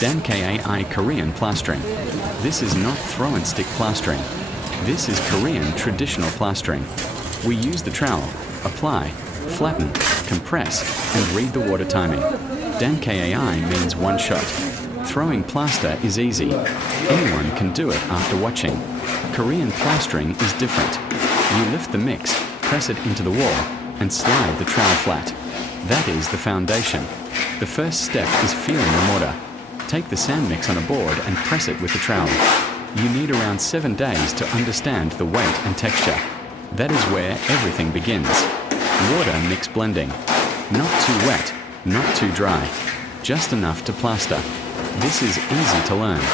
Dankai AI Korean plastering. This is not throw and stick plastering. This is Korean traditional plastering. We use the trowel, apply, flatten, compress, and read the water timing. Dankai AI means one shot. Throwing plaster is easy. Anyone can do it after watching. Korean plastering is different. You lift the mix, press it into the wall, and slide the trowel flat. That is the foundation. The first step is feeling the mortar. Take the sand mix on a board and press it with the trowel. You need around 7 days to understand the weight and texture. That is where everything begins. Water mix blending. Not too wet, not too dry. Just enough to plaster. This is easy to learn.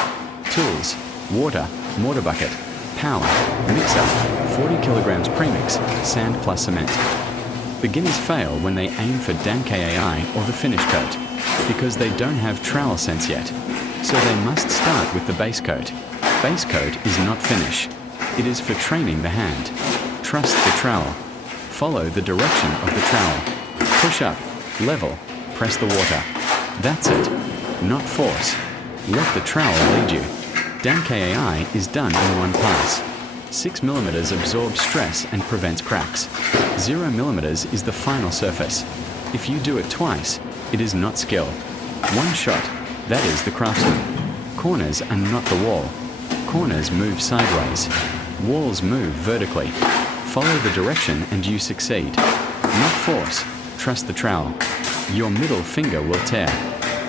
Tools: water, mortar bucket, power, mixer, 40 kilograms premix, sand plus cement. Beginners fail when they aim for Dankai AI or the finish coat, because they don't have trowel sense yet. So they must start with the base coat. Base coat is not finish. It is for training the hand. Trust the trowel. Follow the direction of the trowel. Push up, level, press the water. That's it. Not force. Let the trowel lead you. Dankai AI is done in one pass. 6 mm absorbs stress and prevents cracks. 0 mm is the final surface. If you do it twice, it is not skill. One shot, that is the craftsman. Corners are not the wall. Corners move sideways. Walls move vertically. Follow the direction and you succeed. Not force. Trust the trowel. Your middle finger will tear.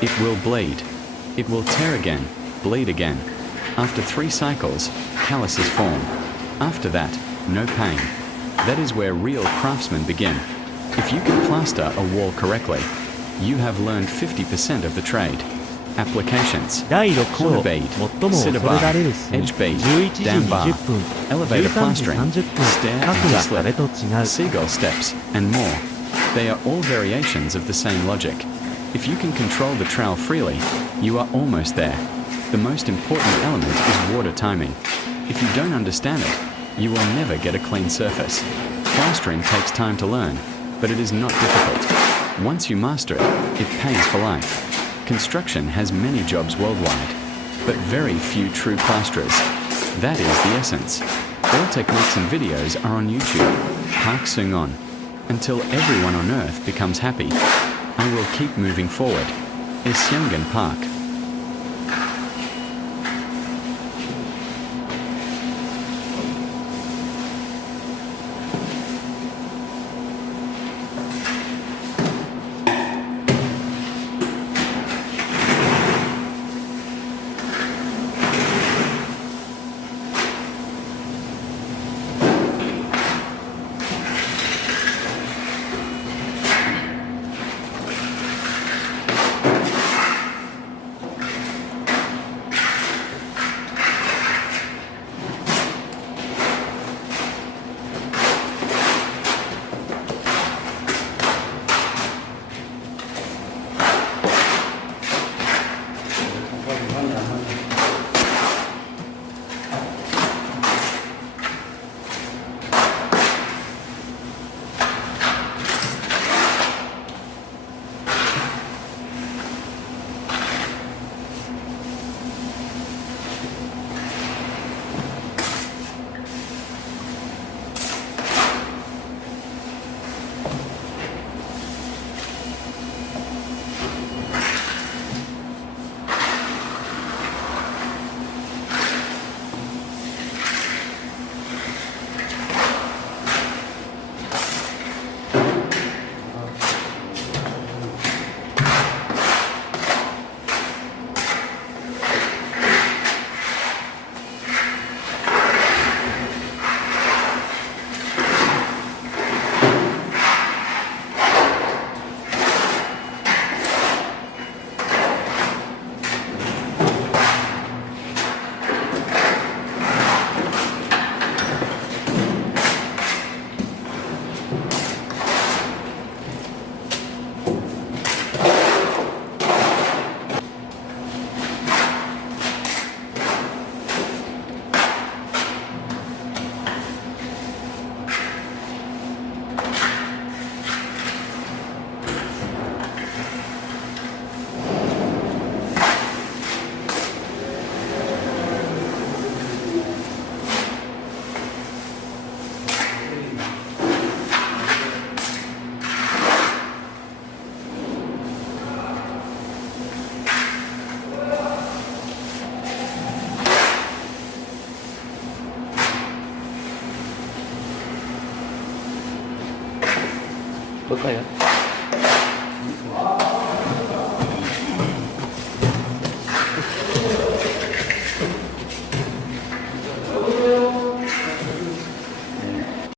It will bleed. It will tear again, bleed again. After 3 cycles, calluses form. After that, no pain. That is where real craftsmen begin. If you can plaster a wall correctly, you have learned 50% of the trade. Applications: corner bead, sitter bar, edge bead, dam bar, elevator plastering, stair and slip, seagull steps, and more. They are all variations of the same logic. If you can control the trowel freely, you are almost there. The most important element is water timing. If you don't understand it, you will never get a clean surface. Plastering takes time to learn, but it is not difficult. Once you master it, it pays for life. Construction has many jobs worldwide, but very few true plasterers. That is the essence. All techniques and videos are on YouTube. SeungOn. Until everyone on earth becomes happy, I will keep moving forward. SeungOn Park. 볼까요?